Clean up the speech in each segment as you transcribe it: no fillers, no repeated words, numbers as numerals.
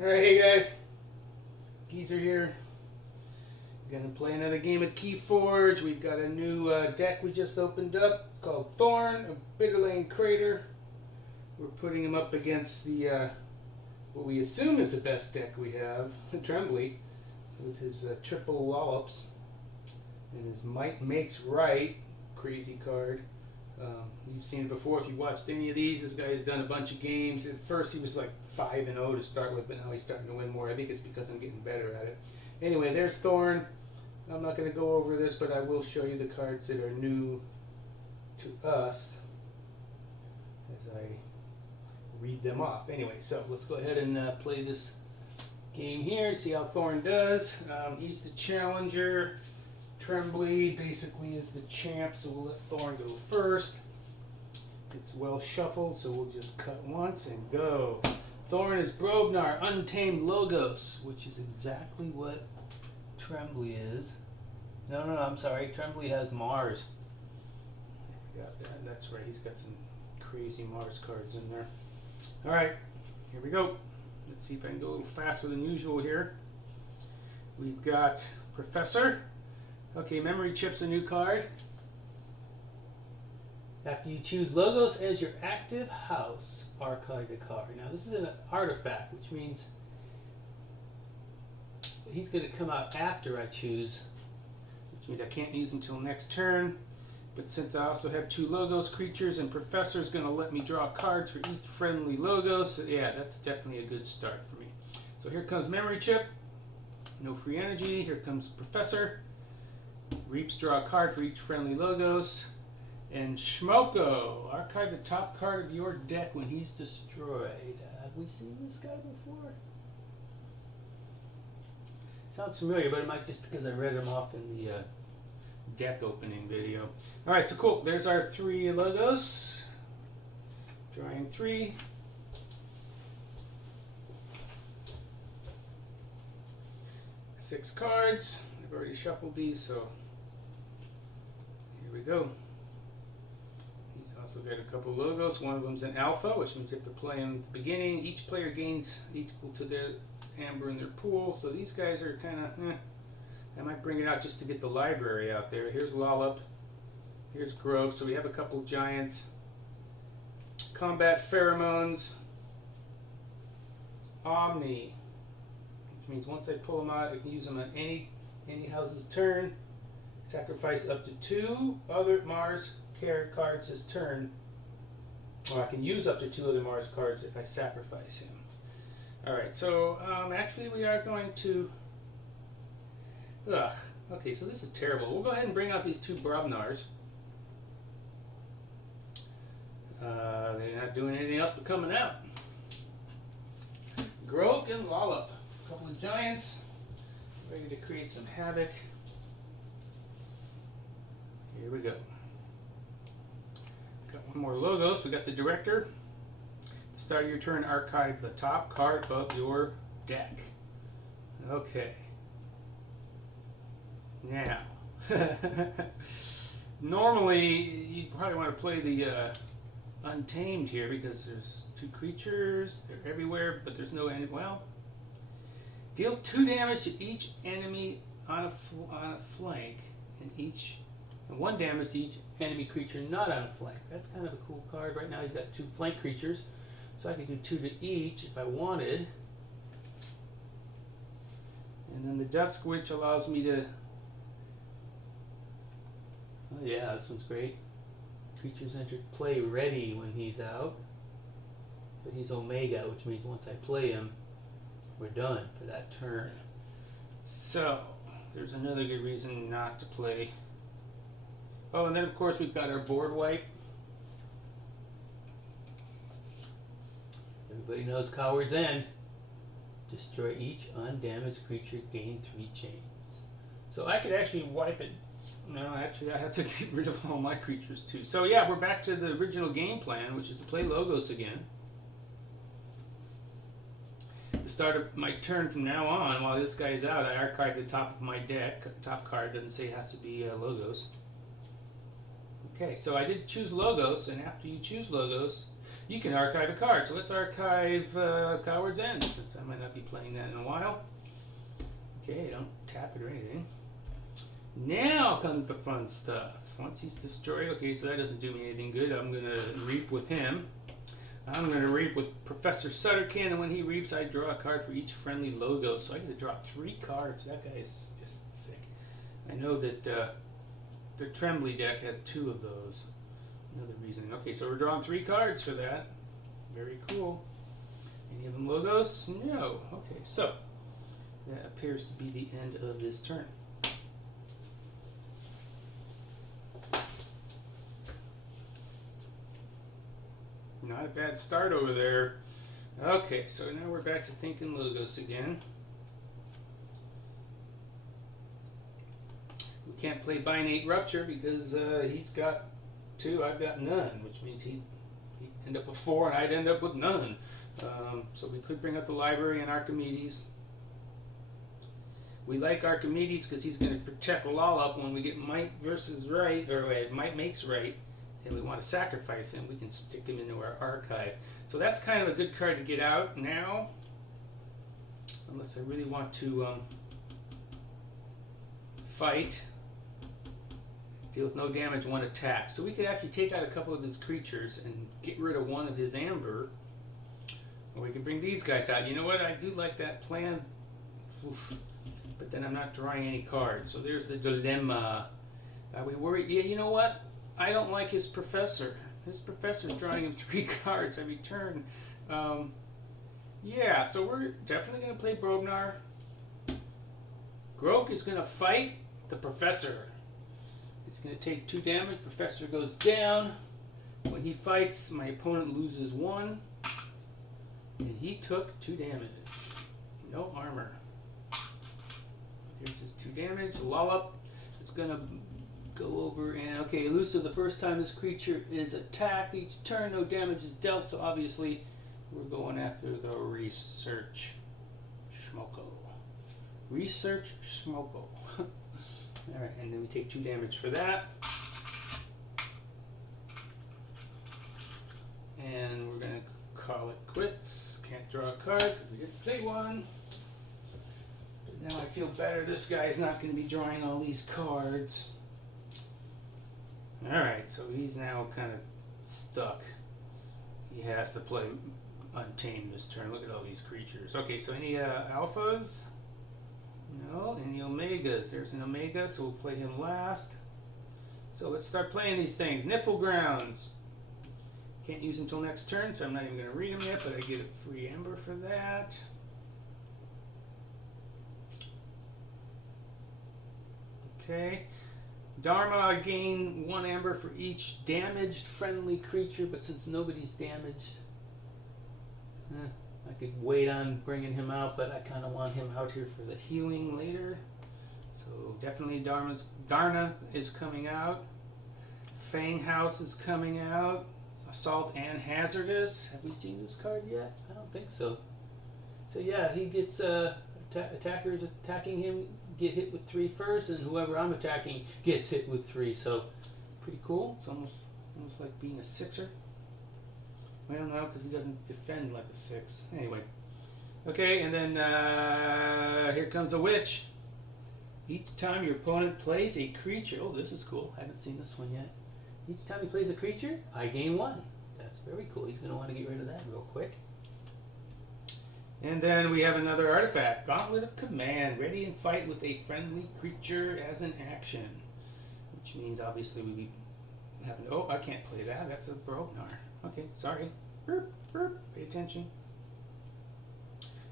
Alright, hey guys, Geezer here. We're going to play another game of Keyforge. We've got a new deck we just opened up. It's called Thorn, a Bitterlane Crater. We're putting him up against the what we assume is the best deck we have, Trembly, with his triple Lollops and his Might Makes Right crazy card. You've seen it before if you watched any of these. This guy's done a bunch of games. At first he was like 5-0 to start with, but now he's starting to win more. I think it's because I'm getting better at it. Anyway, there's Thorn. I'm not going to go over this, but I will show you the cards that are new to us as I read them off. Anyway, so let's go ahead and play this game here and see how Thorn does. He's the challenger. Trembly basically is the champ, so we'll let Thorn go first. It's well shuffled, so we'll just cut once and go. Thorn is Brobnar, Untamed Logos, which is exactly what Trembly is. No, I'm sorry. Trembly has Mars. I forgot that. That's right. He's got some crazy Mars cards in there. All right, here we go. Let's see if I can go a little faster than usual here. We've got Professor. Okay, Memory Chip's a new card. After you choose Logos as your active house, archive the card. Now this is an artifact, which means he's going to come out after I choose, which means I can't use until next turn. But since I also have 2 Logos creatures and Professor's going to let me draw cards for each friendly Logos, so yeah, that's definitely a good start for me. So here comes Memory Chip. No free energy. Here comes Professor. Reaps, draw a card for each friendly Logos. And Schmoko, archive the top card of your deck when he's destroyed. Have we seen this guy before? Sounds familiar, but it might just because I read him off in the deck opening video. Alright, so cool. There's our 3 Logos. Drawing 3. Six cards. I've already shuffled these, so here we go. He's also got a couple Logos. One of them's an Alpha, which means you have to play him at the beginning. Each player gains equal to their amber in their pool. So these guys are kind of, I might bring it out just to get the library out there. Here's Lollop. Here's Grove. So we have a couple giants. Combat Pheromones. Omni. Which means once I pull them out, I can use them on any house's turn. Sacrifice up to 2 other Mars cards his turn. Or I can use up to 2 other Mars cards if I sacrifice him. Alright, so actually we are going to... okay, so this is terrible. We'll go ahead and bring out these 2 Brobnars. They're not doing anything else but coming out. Grok and Lollop. A couple of giants. Ready to create some havoc. Here we go. Got one more Logos. We got the Director. At the start of your turn, archive the top card of your deck. Okay. Now, normally you'd probably want to play the Untamed here because there's 2 creatures. They're everywhere, but there's no end. Well, deal 2 damage to each enemy on a flank, and 1 damage to each enemy creature not on a flank. That's kind of a cool card. Right now he's got 2 flank creatures, so I could do 2 to each if I wanted. And then the Dusk Witch allows me to... Oh yeah, this one's great. Creatures entered play ready when he's out. But he's Omega, which means once I play him, we're done for that turn. So, there's another good reason not to play. Oh, and then of course we've got our board wipe. Everybody knows Coward's End. Destroy each undamaged creature, gain 3 chains. So I could actually wipe it. No, actually I have to get rid of all my creatures too. So yeah, we're back to the original game plan, which is to play Logos again. At the start of my turn from now on, while this guy's out, I archive the top of my deck. The top card doesn't say it has to be Logos. Okay, so I did choose Logos, and after you choose Logos, you can archive a card. So let's archive Coward's End, since I might not be playing that in a while. Okay, don't tap it or anything. Now comes the fun stuff. Once he's destroyed, okay, so that doesn't do me anything good. I'm going to reap with him. I'm going to reap with Professor Sutterkin, and when he reaps, I draw a card for each friendly logo. So I get to draw 3 cards. That guy's just sick. I know that the Trembly deck has 2 of those. Another reasoning. Okay, so we're drawing 3 cards for that. Very cool. Any of them logos? No. Okay, so that appears to be the end of this turn. Not a bad start over there. Okay, so now we're back to thinking logos again. We can't play Binate Rupture because he's got 2, I've got none, which means he'd end up with 4 and I'd end up with none. So we could bring up the library and Archimedes. We like Archimedes because he's going to protect Lollop when we get might versus right, or might makes right, and we want to sacrifice him. We can stick him into our archive. So that's kind of a good card to get out now, unless I really want to fight. Deal with no damage, 1 attack. So we could actually take out a couple of his creatures and get rid of 1 of his amber. Or we could bring these guys out. You know what? I do like that plan. Oof. But then I'm not drawing any cards. So there's the dilemma. Are we worried? Yeah, you know what? I don't like his professor. His professor's drawing him 3 cards every turn. Yeah, so we're definitely going to play Brobnar. Grok is going to fight the professor. It's going to take 2 damage. Professor goes down. When he fights, my opponent loses 1. And he took 2 damage. No armor. Here's his 2 damage. Lollop is going to go over and, okay, elusive the first time this creature is attacked. Each turn, no damage is dealt, so obviously we're going after the Research Schmoko. Research Schmoko. Alright, and then we take 2 damage for that. And we're going to call it quits. Can't draw a card because we didn't play one. But now I feel better. This guy's not going to be drawing all these cards. Alright, so he's now kind of stuck. He has to play Untamed this turn. Look at all these creatures. Okay, so any alphas? No. Any omegas? There's an omega, so we'll play him last. So let's start playing these things. Niflgrounds. Can't use until next turn, so I'm not even going to read them yet, but I get a free amber for that. Okay. Dharma, I gain 1 amber for each damaged friendly creature, but since nobody's damaged, I could wait on bringing him out, but I kind of want him out here for the healing later. So definitely Darna is coming out. Fang House is coming out. Assault and Hazardous. Have we seen this card yet? I don't think so. So yeah, he gets attackers attacking him get hit with 3 first, and whoever I'm attacking gets hit with 3. So pretty cool. It's almost like being a 6er. Well, no, because he doesn't defend like a 6. Anyway. Okay, and then here comes a Witch. Each time your opponent plays a creature... Oh, this is cool. I haven't seen this one yet. Each time he plays a creature, I gain 1. That's very cool. He's going to want to get rid of that real quick. And then we have another artifact. Gauntlet of Command. Ready and fight with a friendly creature as an action. Which means, obviously, we have... Oh, I can't play that. That's a Brobnar. Okay, sorry. Burp, burp. Pay attention.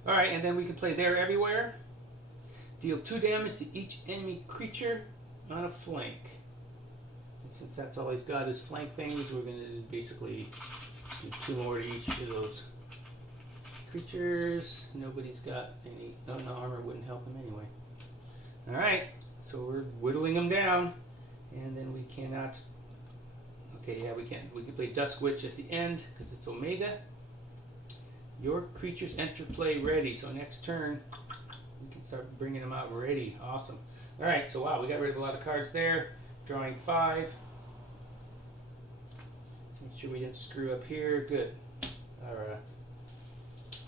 Alright, and then we can play There Everywhere. Deal 2 damage to each enemy creature on a flank. And since that's all he's got is flank things, we're going to basically do 2 more to each of those creatures. Nobody's got any... Oh, no, armor wouldn't help him anyway. Alright, so we're whittling him down. And then we cannot... Okay, yeah, we can play Dusk Witch at the end because it's Omega. Your creatures enter play ready. So next turn, we can start bringing them out ready. Awesome. All right, so wow, we got rid of a lot of cards there. Drawing 5. Let's make sure we didn't screw up here. Good. Our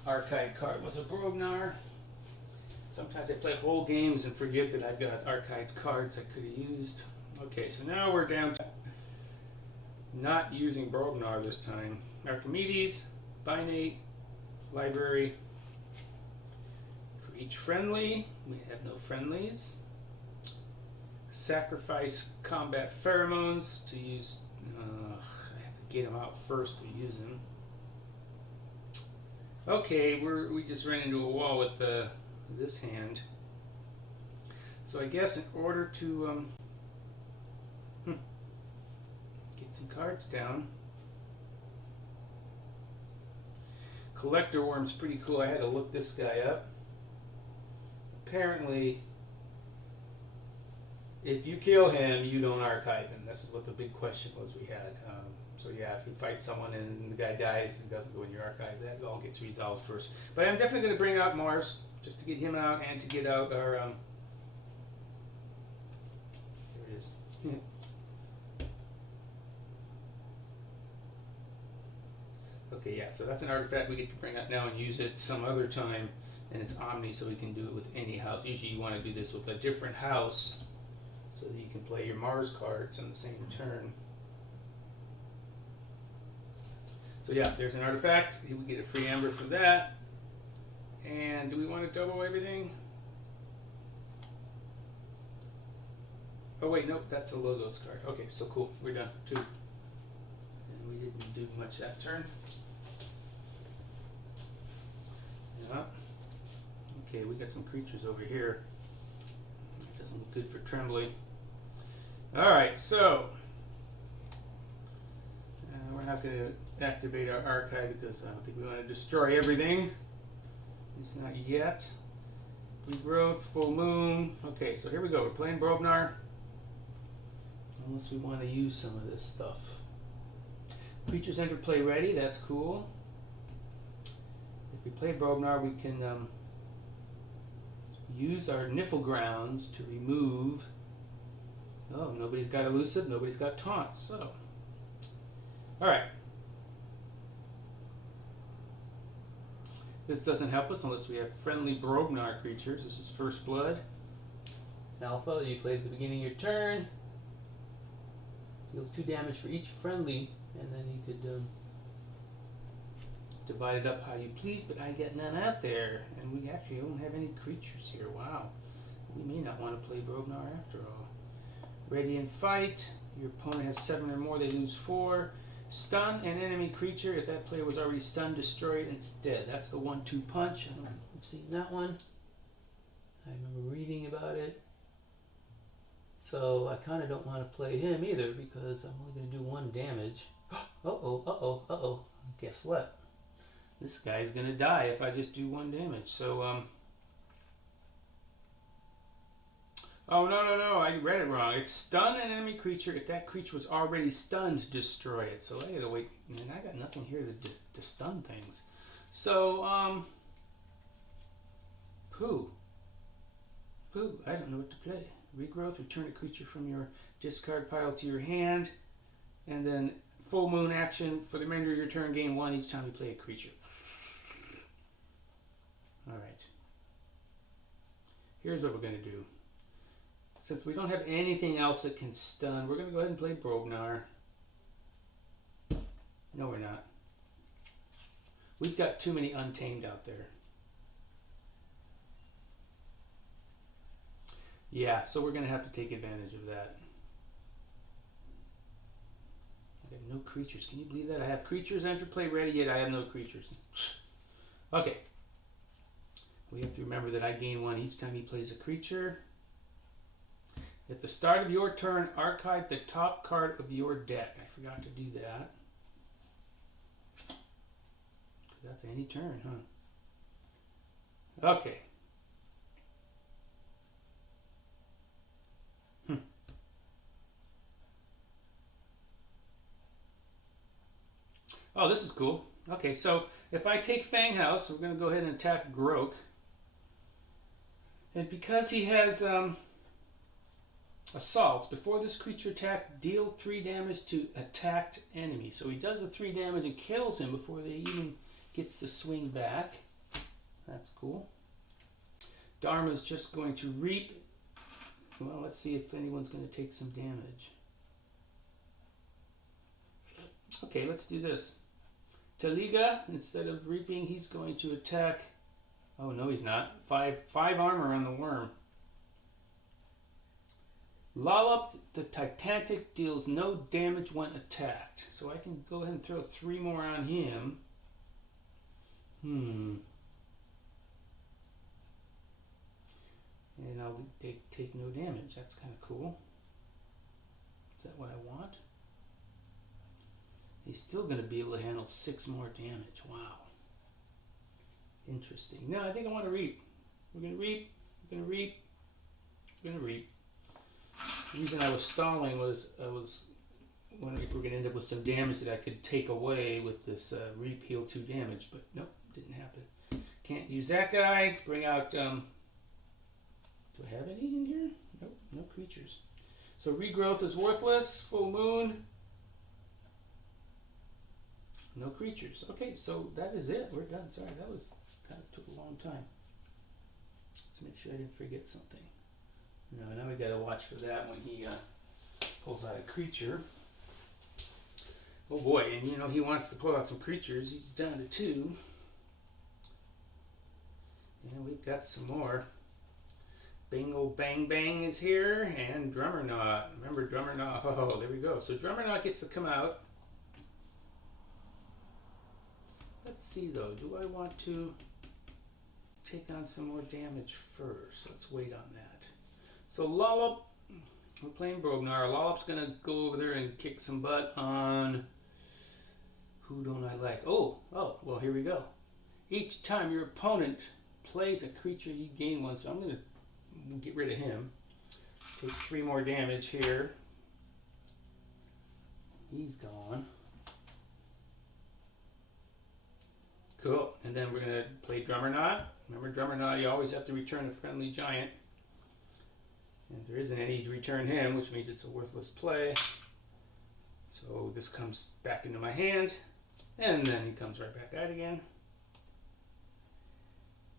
archive card was a Brognar. Sometimes I play whole games and forget that I've got archived cards I could have used. Okay, so now we're down to not using Brognar this time. Archimedes, Binate, Library. For each friendly, we have no friendlies. Sacrifice combat pheromones to use. I have to get them out first to use them. Okay, we just ran into a wall with this hand. So I guess in order to get some cards down. Collector Worm's pretty cool. I had to look this guy up. Apparently, if you kill him, you don't archive him. This is what the big question was we had. So yeah, if you fight someone and the guy dies, it doesn't go in your archive. That all gets resolved first. But I'm definitely going to bring out Mars, just to get him out and to get out our... there it is. Okay, yeah, so that's an artifact we get to bring out now and use it some other time. And it's Omni, so we can do it with any house. Usually you want to do this with a different house so that you can play your Mars cards on the same turn. So yeah, there's an artifact. We get a free Ember for that. And do we want to double everything? Oh wait, nope, that's a Logos card. Okay, so cool, we're done. 2. And we didn't do much that turn. Yeah. Okay, we got some creatures over here. That doesn't look good for Trembly. Alright, so we're not going to activate our archive because I don't think we want to destroy everything. At least not yet. Regrowth, full moon. Okay, so here we go. We're playing Brognar. Unless we want to use some of this stuff. Creatures enter play ready. That's cool. If we play Brognar, we can use our Niffle Grounds to remove. Oh, nobody's got Elusive. Nobody's got Taunt. So, all right. This doesn't help us unless we have friendly Brognar creatures. This is First Blood. Alpha, you play at the beginning of your turn. Deals 2 damage for each friendly, and then you could divide it up how you please, but I get none out there. And we actually don't have any creatures here. Wow. We may not want to play Brognar after all. Ready and fight. Your opponent has 7 or more, they lose 4. Stun an enemy creature. If that player was already stunned, destroy it instead. That's the 1-2 punch. I don't know if you've seen that one. I remember reading about it. So I kind of don't want to play him either because I'm only going to do 1 damage. Uh-oh, uh-oh, uh-oh. Guess what? This guy's going to die if I just do 1 damage. So, oh, no, I read it wrong. It's stun an enemy creature. If that creature was already stunned, destroy it. So I gotta wait. Man, I got nothing here to stun things. So, Pooh, I don't know what to play. Regrowth, return a creature from your discard pile to your hand. And then full moon action. For the remainder of your turn, gain 1 each time you play a creature. Alright. Here's what we're going to do. Since we don't have anything else that can stun, we're going to go ahead and play Brognar. No, we're not. We've got too many Untamed out there. Yeah, so we're going to have to take advantage of that. I have no creatures. Can you believe that? I have creatures enter play ready, yet I have no creatures. Okay. We have to remember that I gain 1 each time he plays a creature. At the start of your turn, archive the top card of your deck. I forgot to do that. Because that's any turn, huh? Okay. Oh, this is cool. Okay, so if I take Fang House, we're going to go ahead and attack Grok. And because he has Assault. Before this creature attack, deal 3 damage to attacked enemy. So he does the 3 damage and kills him before they even gets to swing back. That's cool. Dharma's just going to reap. Well, let's see if anyone's going to take some damage. Okay, let's do this. Taliga, instead of reaping, he's going to attack. Oh, no, he's not. 5 armor on the worm. Lollop, the Titanic, deals no damage when attacked. So I can go ahead and throw 3 more on him. And I'll take no damage. That's kind of cool. Is that what I want? He's still going to be able to handle 6 more damage. Wow. Interesting. No, I think I want to reap. We're going to reap. We're going to reap. We're going to reap. The reason I was stalling was I was wondering if we're going to end up with some damage that I could take away with this reap heal 2 damage, but nope, didn't happen. Can't use that guy. Bring out, do I have any in here? Nope, no creatures. So regrowth is worthless. Full moon. No creatures. Okay, so that is it. We're done. Sorry, that was kind of took a long time. Let's make sure I didn't forget something. No, now we gotta watch for that when he pulls out a creature. Oh boy, and you know he wants to pull out some creatures. He's down to 2. And we've got some more. Bingo Bang Bang is here, and Drummernaut. Remember Drummernaut? Oh, there we go. So Drummernaut gets to come out. Let's see though, do I want to take on some more damage first? Let's wait on that. So Lollop, we're playing Brognar. Lollop's going to go over there and kick some butt on... Who don't I like? Oh, well here we go. Each time your opponent plays a creature, you gain 1. So I'm going to get rid of him. Take 3 more damage here. He's gone. Cool. And then we're going to play Drummernaut. Remember Drummernaut, you always have to return a friendly giant. And there isn't any to return him, which means it's a worthless play. So this comes back into my hand. And then he comes right back out again.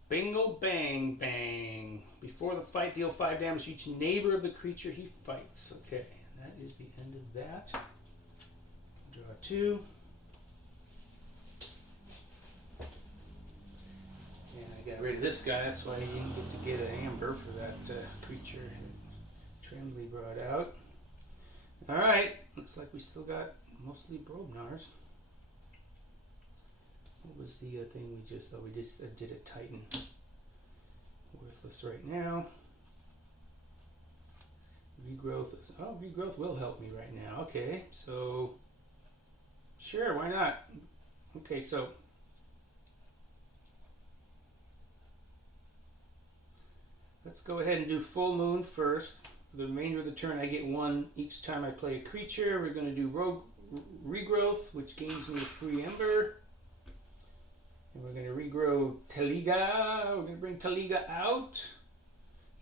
Bingo Bang Bang. Before the fight, deal 5 damage to each neighbor of the creature he fights. Okay, and that is the end of that. Draw 2. And I got rid of this guy, that's why he didn't get to get an amber for that creature Trembly brought out. Alright, looks like we still got mostly Brobnars. What was the thing we just thought? We just did a Titan. Worthless right now. Regrowth is, oh, regrowth will help me right now. Okay, so sure, why not? Okay, so let's go ahead and do full moon first. For the remainder of the turn, I get 1 each time I play a creature. We're going to do regrowth, which gains me a free ember. And we're going to regrow Taliga. We're going to bring Taliga out.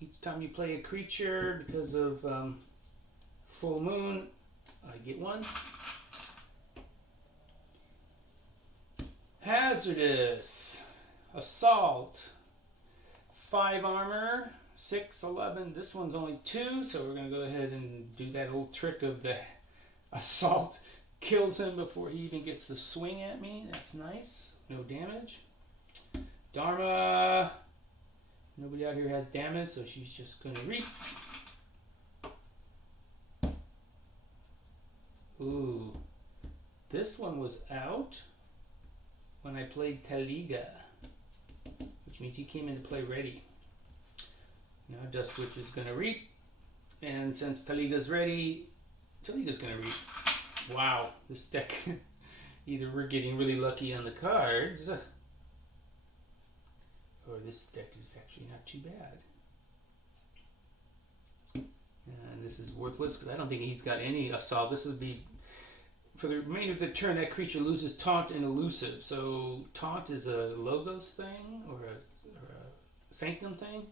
Each time you play a creature, because of full moon, I get 1. Hazardous. Assault. 5 armor. 6, 11. This one's only 2, so we're going to go ahead and do that old trick of the assault. Kills him before he even gets to swing at me. That's nice. No damage. Dharma. Nobody out here has damage, so she's just going to reap. Ooh. This one was out when I played Taliga, which means he came into play ready. Now Dust Witch is going to reap, and since Taliga's ready, Taliga's going to reap. Wow, this deck, either we're getting really lucky on the cards, or this deck is actually not too bad. And this is worthless because I don't think he's got any assault. This would be, for the remainder of the turn, that creature loses Taunt and Elusive. So Taunt is a Logos thing, or a Sanctum thing.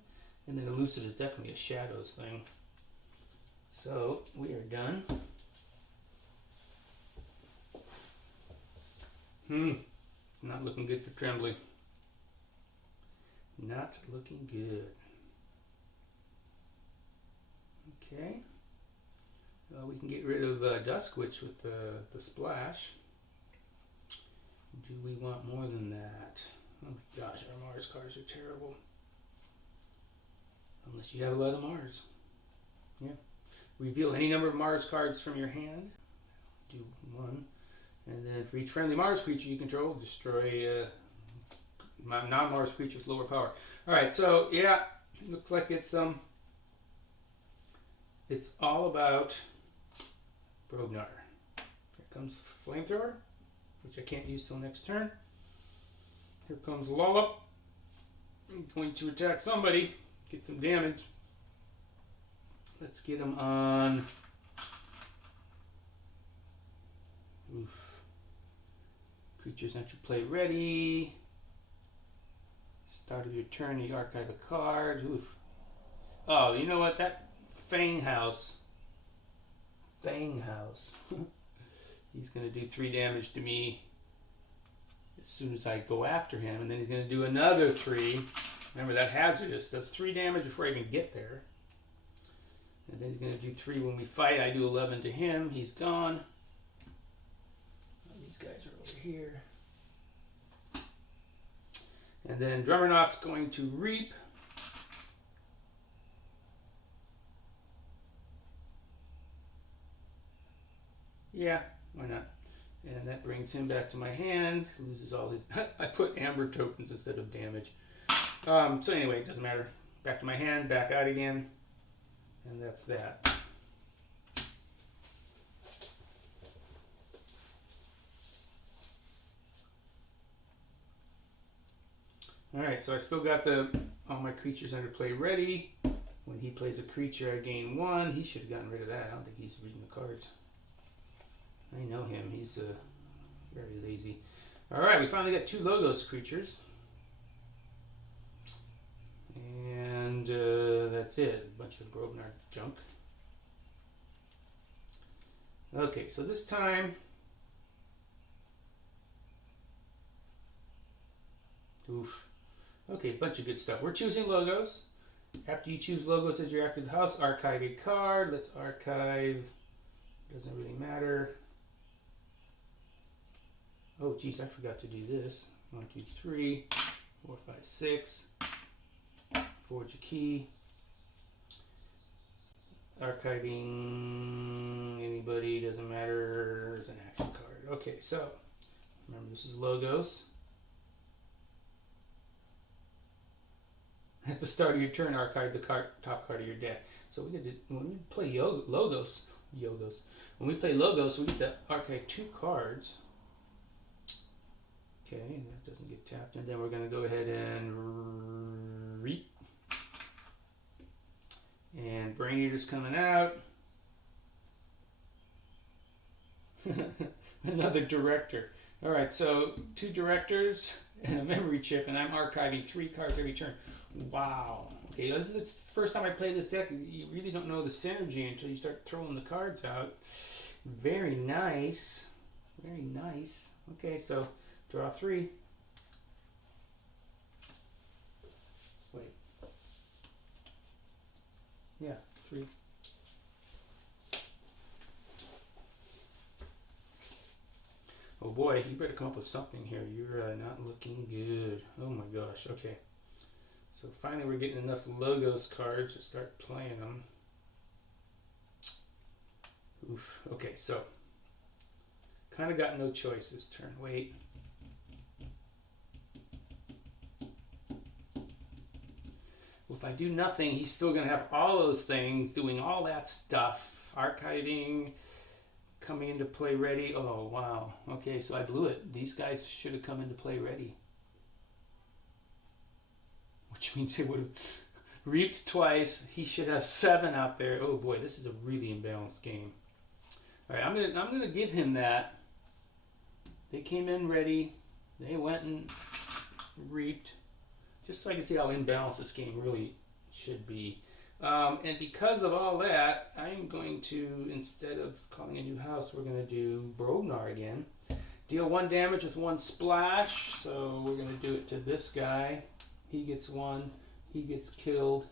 And then Elusive is definitely a Shadows thing. So we are done. It's not looking good for Trembly. Not looking good. Okay. We can get rid of Dusk Witch with the splash. Do we want more than that? Oh gosh, our Mars cards are terrible. Unless you have a lot of Mars. Yeah. Reveal any number of Mars cards from your hand. Do one. And then for each friendly Mars creature you control, destroy non-Mars creature with lower power. Alright, so yeah, looks like it's all about Brognar. Here comes Flamethrower, which I can't use till next turn. Here comes Lollop. I'm going to attack somebody, get some damage. Let's get him on. Oof. Creatures not your play ready. Start of your turn, you archive a card. Oof. Oh, you know what? That Fang House. He's going to do 3 damage to me as soon as I go after him, and then he's going to do another 3. Remember, that hazardous does 3 damage before I even get there. And then he's going to do 3 when we fight. I do 11 to him. He's gone. These guys are over here. And then Drummernaut's going to reap. Yeah, why not? And that brings him back to my hand. Loses all his... I put amber tokens instead of damage. So anyway, it doesn't matter. Back to my hand, back out again. And that's that. Alright, so I still got all my creatures under play ready. When he plays a creature, I gain 1. He should have gotten rid of that. I don't think he's reading the cards. I know him. He's very lazy. Alright, we finally got 2 Logos creatures. And that's it. A bunch of Brognar junk. Okay, so this time... Oof. Okay, bunch of good stuff. We're choosing Logos. After you choose Logos as your active house, archive a card. Let's archive. Doesn't really matter. Oh, geez, I forgot to do this. 1, 2, 3, 4, 5, 6. Forge a key. Archiving anybody, doesn't matter. It's an action card. Okay, so remember this is Logos. At the start of your turn, archive the top card of your deck. So we get to, when we play Logos, when we play Logos, we get to archive 2 cards. Okay, that doesn't get tapped. And then we're going to go ahead and reap. And Brain Eater's coming out. Another Director. Alright, so 2 Directors and a memory chip, and I'm archiving 3 cards every turn. Wow. Okay, this is the first time I play this deck. You really don't know the synergy until you start throwing the cards out. Very nice. Very nice. Okay, so draw 3. Wait. Yeah, 3. Oh boy, you better come up with something here. You're not looking good. Oh my gosh. Okay. So finally we're getting enough Logos cards to start playing them. Oof. Okay, so kind of got no choice this turn. Wait. Well, if I do nothing, he's still going to have all those things, doing all that stuff. Archiving, coming into play ready. Oh, wow. Okay, so I blew it. These guys should have come into play ready. Which means it would have reaped twice. He should have 7 out there. Oh boy, this is a really imbalanced game. All right, I'm gonna give him that. They came in ready. They went and reaped. Just so I can see how imbalanced this game really should be. And because of all that, I'm going to, instead of calling a new house, we're going to do Brognar again. Deal 1 damage with 1 splash. So we're going to do it to this guy. He gets 1. He gets killed.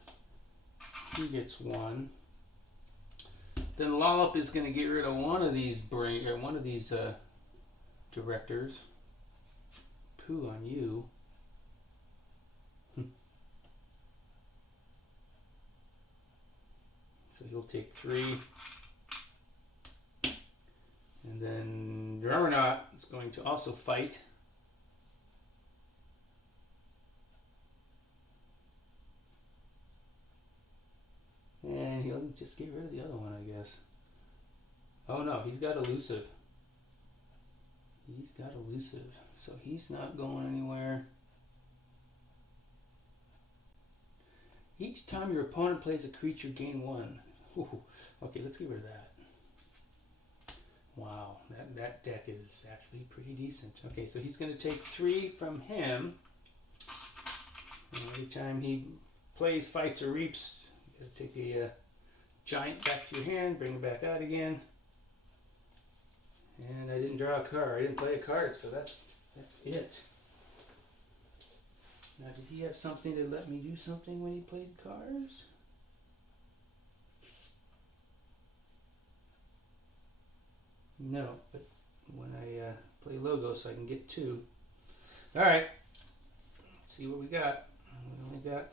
He gets 1. Then Lollop is going to get rid of one of these directors. Poo on you. So he'll take 3. And then Drummernaut is going to also fight. And he'll just get rid of the other one, I guess. Oh no, he's got elusive. He's got elusive. So he's not going anywhere. Each time your opponent plays a creature, gain 1. Ooh, okay, let's get rid of that. Wow, that deck is actually pretty decent. Okay, so he's going to take 3 from him. And every time he plays, fights, or reaps, you gotta take a giant back to your hand, bring it back out again. And I didn't draw a card. I didn't play a card, so that's it. Now, did he have something to let me do something when he played cards? No, but when I play logos, I can get 2. All right, let's see what we got. We only got,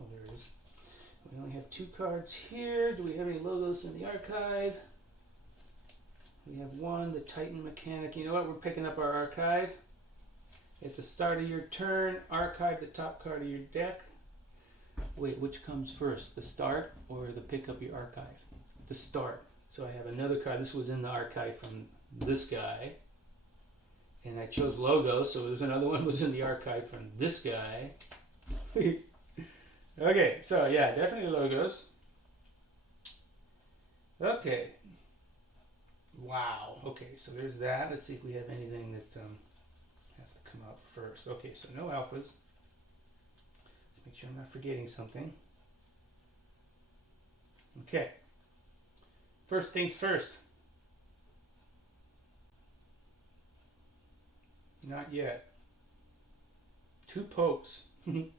oh, there it is. We only have 2 cards here. Do we have any logos in the archive? We have 1, the Titan Mechanic. You know what? We're picking up our archive. At the start of your turn, archive the top card of your deck. Wait, which comes first? The start or the pick up your archive? The start. So I have another card. This was in the archive from this guy. And I chose logos, so there's another one was in the archive from this guy. Okay, so yeah, definitely logos. Okay. Wow. Okay, so there's that. Let's see if we have anything that has to come out first. Okay, so no alphas. Let's make sure I'm not forgetting something. Okay. First things first. Not yet. 2 popes. Okay.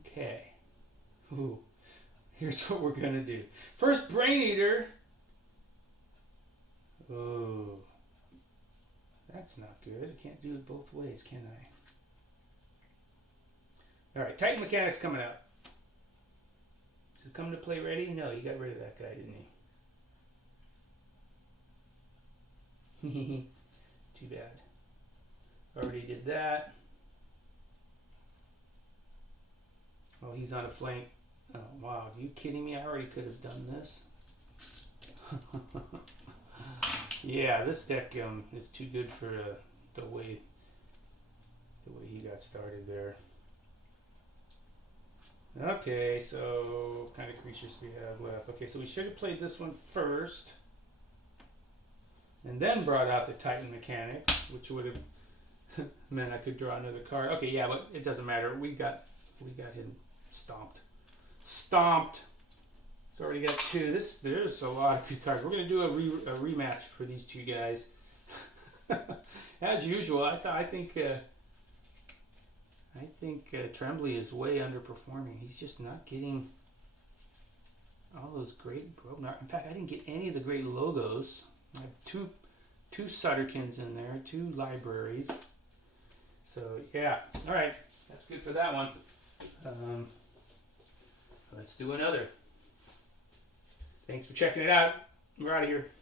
Okay. Ooh. Here's what we're going to do. First, Brain Eater. Oh. That's not good. I can't do it both ways, can I? Alright, Titan Mechanic's coming out. Is it coming to play ready? No, you got rid of that guy, didn't he? Too bad. Already did that. Oh, he's on a flank. Oh, wow. Are you kidding me? I already could have done this. Yeah, this deck is too good for the way he got started there. Okay, so what kind of creatures do we have left? Okay, so we should have played this one first. And then brought out the Titan Mechanic, which would have meant I could draw another card. Okay, yeah, but it doesn't matter. We got him stomped. Stomped. It's already got 2. There's a lot of good cards. We're gonna do a rematch for these 2 guys. As usual, I think Trembly is way underperforming. He's just not getting all those great Brognar. In fact, I didn't get any of the great logos. I have two Sutterkins in there, 2 libraries. So yeah, all right, that's good for that one. Let's do another. Thanks for checking it out. We're out of here.